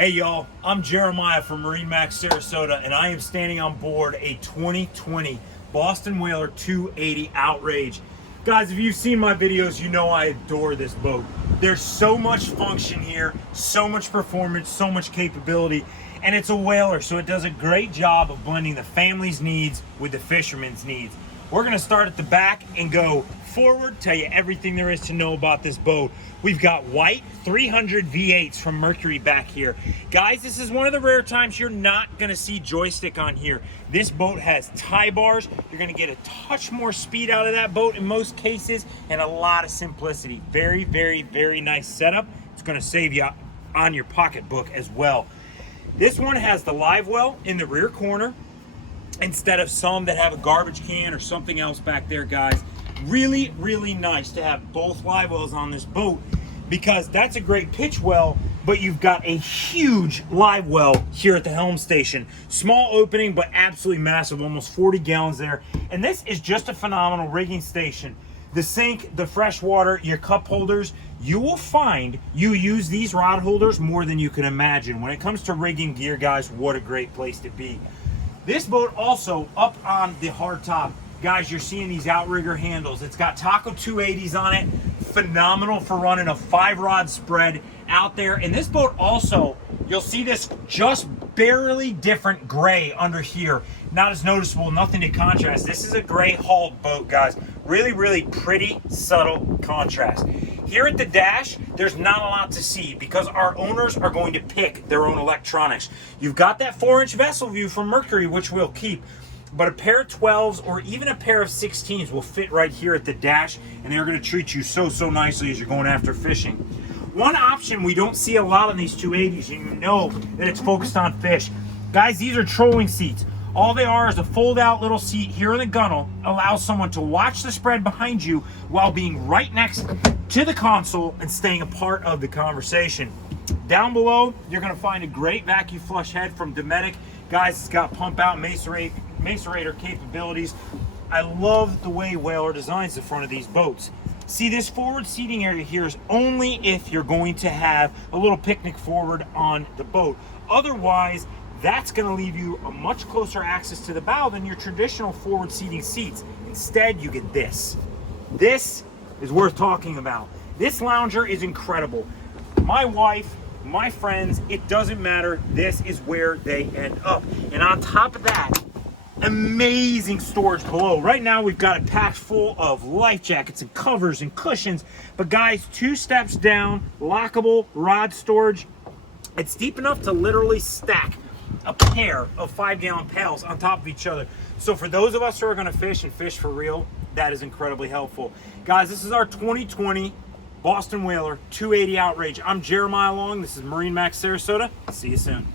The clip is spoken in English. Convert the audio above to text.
Hey y'all, I'm Jeremiah from MarineMax Sarasota, and I am standing on board a 2020 Boston Whaler 280 Outrage. Guys, if you've seen my videos, you know I adore this boat. There's so much function here, so much performance, so much capability, and it's a whaler, so it does a great job of blending the family's needs with the fisherman's needs. We're gonna start at the back and go forward, tell you everything there is to know about this boat. We've got white 300 V8s from Mercury back here. Guys, this is one of the rare times you're not gonna see joystick on here. This boat has tie bars. You're gonna get a touch more speed out of that boat in most cases, and a lot of simplicity. Very, very, very nice setup. It's gonna save you on your pocketbook as well. This one has the live well in the rear corner, instead of some that have a garbage can or something else back there, guys. Really, really nice to have both live wells on this boat, because that's a great pitch well, but you've got a huge live well here at the Helm station. Small opening, but absolutely massive, almost 40 gallons there. And this is just a phenomenal rigging station. The sink, the fresh water, your cup holders, you will find you use these rod holders more than you can imagine. When it comes to rigging gear, guys, what a great place to be. This boat also, up on the hardtop, guys, you're seeing these outrigger handles. It's got Taco 280s on it. Phenomenal for running a 5-rod spread out there. And this boat also, you'll see this just barely different gray under here. Not as noticeable, nothing to contrast. This is a gray hulled boat, guys. Really, really pretty, subtle contrast. Here at the dash, there's not a lot to see because our owners are going to pick their own electronics. You've got that 4-inch vessel view from Mercury, which we'll keep, but a pair of 12s or even a pair of 16s will fit right here at the dash, and they're gonna treat you so nicely as you're going after fishing. One option we don't see a lot on these 280s, and you know that it's focused on fish. Guys, these are trolling seats. All they are is a fold-out little seat here in the gunnel, allows someone to watch the spread behind you while being right next to the console and staying a part of the conversation. Down below, you're gonna find a great vacuum flush head from Dometic. Guys, it's got pump-out macerator capabilities. I love the way Whaler designs the front of these boats. See, this forward seating area here is only if you're going to have a little picnic forward on the boat. Otherwise, that's going to leave you a much closer access to the bow than your traditional forward seating seats. Instead, you get this. This is worth talking about. This lounger is incredible. My wife, my friends, it doesn't matter. This is where they end up. And on top of that, amazing storage below. Right now, we've got it packed full of life jackets and covers and cushions. But guys, 2 steps down, lockable rod storage. It's deep enough to literally stack a pair of 5-gallon pails on top of each other. So for those of us who are gonna fish and fish for real, that is incredibly helpful. Guys, this is our 2020 Boston Whaler 280 Outrage. I'm Jeremiah Long. This is MarineMax Sarasota. See you soon.